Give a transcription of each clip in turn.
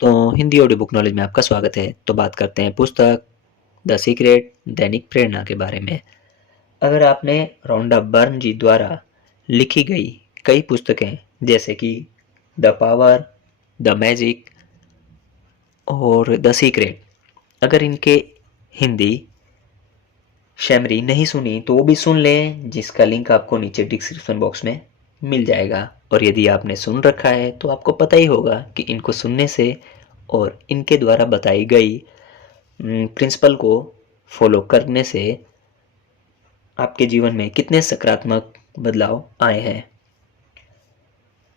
तो Hindi audio book knowledge में आपका स्वागत है। तो बात करते हैं पुस्तक द सीक्रेट दैनिक प्रेरणा के बारे में। अगर आपने रोंडा बर्न जी द्वारा लिखी गई कई पुस्तकें जैसे कि द पावर, द मैजिक और द सीक्रेट, अगर इनके हिंदी शैमरी नहीं सुनी तो वो भी सुन लें, जिसका लिंक आपको नीचे डिस्क्रिप्शन बॉक्स में मिल जाएगा। और यदि आपने सुन रखा है तो आपको पता ही होगा कि इनको सुनने से और इनके द्वारा बताई गई प्रिंसिपल को फॉलो करने से आपके जीवन में कितने सकारात्मक बदलाव आए हैं।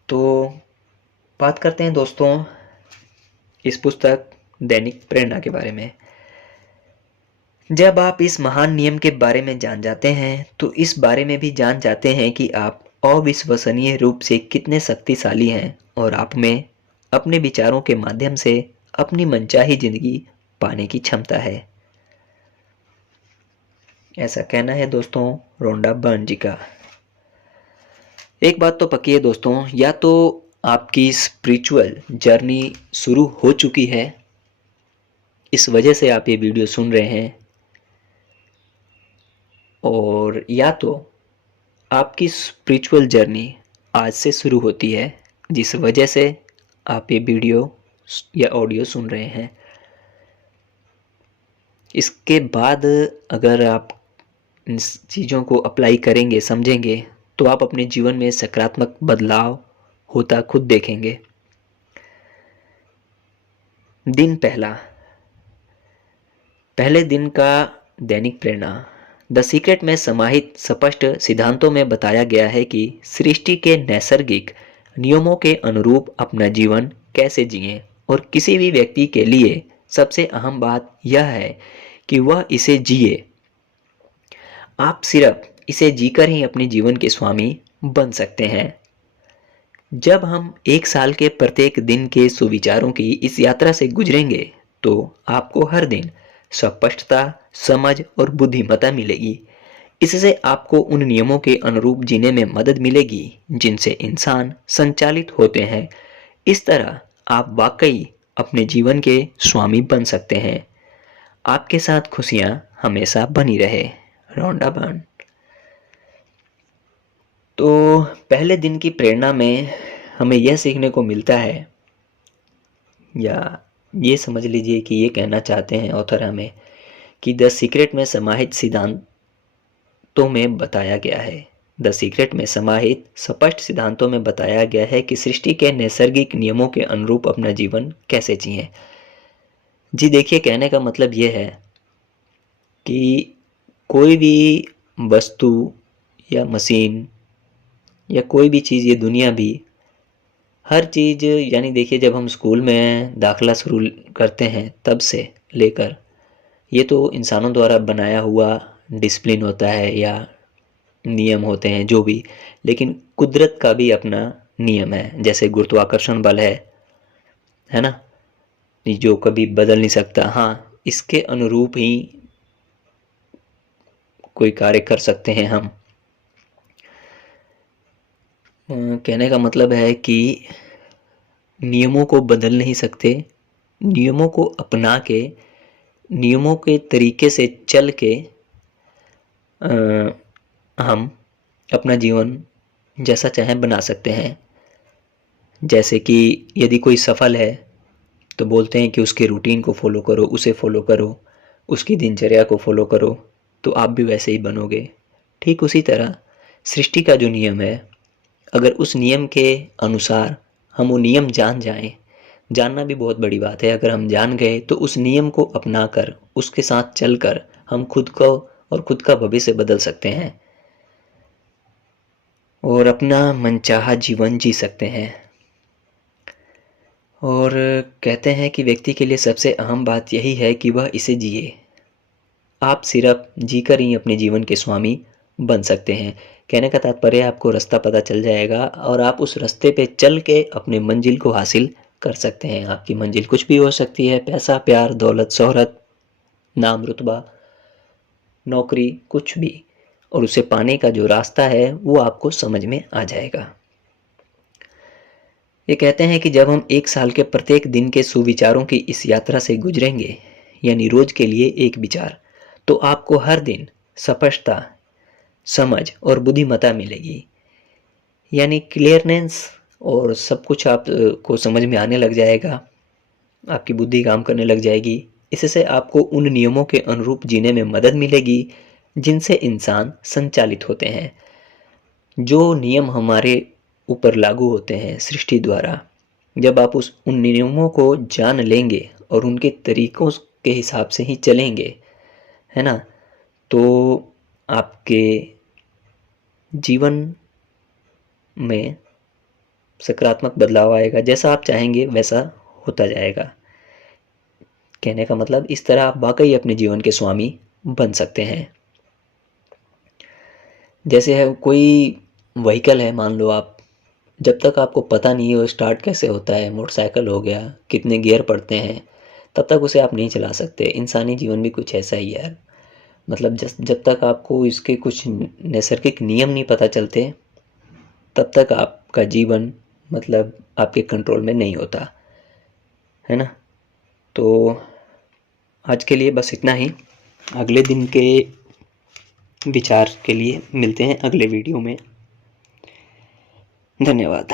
तो बात करते हैं दोस्तों इस पुस्तक दैनिक प्रेरणा के बारे में। जब आप इस महान नियम के बारे में जान जाते हैं तो इस बारे में भी जान जाते हैं कि आप अविश्वसनीय रूप से कितने शक्तिशाली हैं और आप में अपने विचारों के माध्यम से अपनी मनचाही जिंदगी पाने की क्षमता है। ऐसा कहना है दोस्तों रोंडा बर्न जी का। एक बात तो पक्की है दोस्तों, या तो आपकी स्पिरिचुअल जर्नी शुरू हो चुकी है, इस वजह से आप ये वीडियो सुन रहे हैं, और या तो आपकी स्पिरिचुअल जर्नी आज से शुरू होती है, जिस वजह से आप ये वीडियो या ऑडियो सुन रहे हैं। इसके बाद अगर आप इन चीज़ों को अप्लाई करेंगे, समझेंगे, तो आप अपने जीवन में सकारात्मक बदलाव होता खुद देखेंगे। दिन पहले दिन का दैनिक प्रेरणा। द सीक्रेट में समाहित स्पष्ट सिद्धांतों में बताया गया है कि सृष्टि के नैसर्गिक नियमों के अनुरूप अपना जीवन कैसे जिएं, और किसी भी व्यक्ति के लिए सबसे अहम बात यह है कि वह इसे जिए। आप सिर्फ इसे जीकर ही अपने जीवन के स्वामी बन सकते हैं। जब हम एक साल के प्रत्येक दिन के सुविचारों की इस यात्रा से गुजरेंगे तो आपको हर दिन स्पष्टता, समझ और बुद्धिमत्ता मिलेगी। इससे आपको उन नियमों के अनुरूप जीने में मदद मिलेगी जिनसे इंसान संचालित होते हैं। इस तरह आप वाकई अपने जीवन के स्वामी बन सकते हैं। आपके साथ खुशियां हमेशा बनी रहे। Rhonda Byrne. तो पहले दिन की प्रेरणा में हमें यह सीखने को मिलता है, या ये समझ लीजिए कि ये कहना चाहते हैं ऑथर हमें, कि द सीक्रेट में समाहित सिद्धांतों में बताया गया है। द सीक्रेट में समाहित स्पष्ट सिद्धांतों में बताया गया है कि सृष्टि के नैसर्गिक नियमों के अनुरूप अपना जीवन कैसे जिएं। जी देखिए, कहने का मतलब ये है कि कोई भी वस्तु या मशीन या कोई भी चीज़, ये दुनिया भी, हर चीज़, यानी देखिए जब हम स्कूल में दाखिला शुरू करते हैं तब से लेकर, ये तो इंसानों द्वारा बनाया हुआ डिसिप्लिन होता है या नियम होते हैं जो भी, लेकिन कुदरत का भी अपना नियम है। जैसे गुरुत्वाकर्षण बल है ना, ये जो कभी बदल नहीं सकता। हाँ, इसके अनुरूप ही कोई कार्य कर सकते हैं हम। कहने का मतलब है कि नियमों को बदल नहीं सकते, नियमों को अपना के, नियमों के तरीके से चल के हम अपना जीवन जैसा चाहें बना सकते हैं। जैसे कि यदि कोई सफल है तो बोलते हैं कि उसके रूटीन को फॉलो करो, उसे फॉलो करो, उसकी दिनचर्या को फॉलो करो, तो आप भी वैसे ही बनोगे। ठीक उसी तरह सृष्टि का जो नियम है, अगर उस नियम के अनुसार हम वो नियम जान जाएं, जानना भी बहुत बड़ी बात है, अगर हम जान गए तो उस नियम को अपना कर, उसके साथ चलकर हम खुद को और खुद का भविष्य बदल सकते हैं और अपना मनचाहा जीवन जी सकते हैं। और कहते हैं कि व्यक्ति के लिए सबसे अहम बात यही है कि वह इसे जिए। आप सिर्फ जीकर ही अपने जीवन के स्वामी बन सकते हैं। कहने का तात्पर्य आपको रास्ता पता चल जाएगा और आप उस रास्ते पे चल के अपने मंजिल को हासिल कर सकते हैं। आपकी मंजिल कुछ भी हो सकती है, पैसा, प्यार, दौलत, शोहरत, नाम, रुतबा, नौकरी, कुछ भी। और उसे पाने का जो रास्ता है वो आपको समझ में आ जाएगा। ये कहते हैं कि जब हम 1 साल के प्रत्येक दिन के सुविचारों की इस यात्रा से गुजरेंगे, यानी रोज के लिए एक विचार, तो आपको हर दिन स्पष्टता, समझ और बुद्धिमत्ता मिलेगी, यानी क्लियरनेस, और सब कुछ आप को समझ में आने लग जाएगा, आपकी बुद्धि काम करने लग जाएगी। इससे आपको उन नियमों के अनुरूप जीने में मदद मिलेगी जिनसे इंसान संचालित होते हैं। जो नियम हमारे ऊपर लागू होते हैं सृष्टि द्वारा, जब आप उन नियमों को जान लेंगे और उनके तरीकों के हिसाब से ही चलेंगे, है ना, तो आपके जीवन में सकारात्मक बदलाव आएगा। जैसा आप चाहेंगे वैसा होता जाएगा। कहने का मतलब, इस तरह आप वाकई अपने जीवन के स्वामी बन सकते हैं। जैसे है कोई व्हीकल है, मान लो आप, जब तक आपको पता नहीं है वो स्टार्ट कैसे होता है, मोटरसाइकिल हो गया, कितने गियर पड़ते हैं, तब तक उसे आप नहीं चला सकते। इंसानी जीवन भी कुछ ऐसा ही है। मतलब जब तक आपको इसके कुछ नैसर्गिक नियम नहीं पता चलते, तब तक आपका जीवन मतलब आपके कंट्रोल में नहीं होता, है ना। तो आज के लिए बस इतना ही। अगले दिन के विचार के लिए मिलते हैं अगले वीडियो में। धन्यवाद।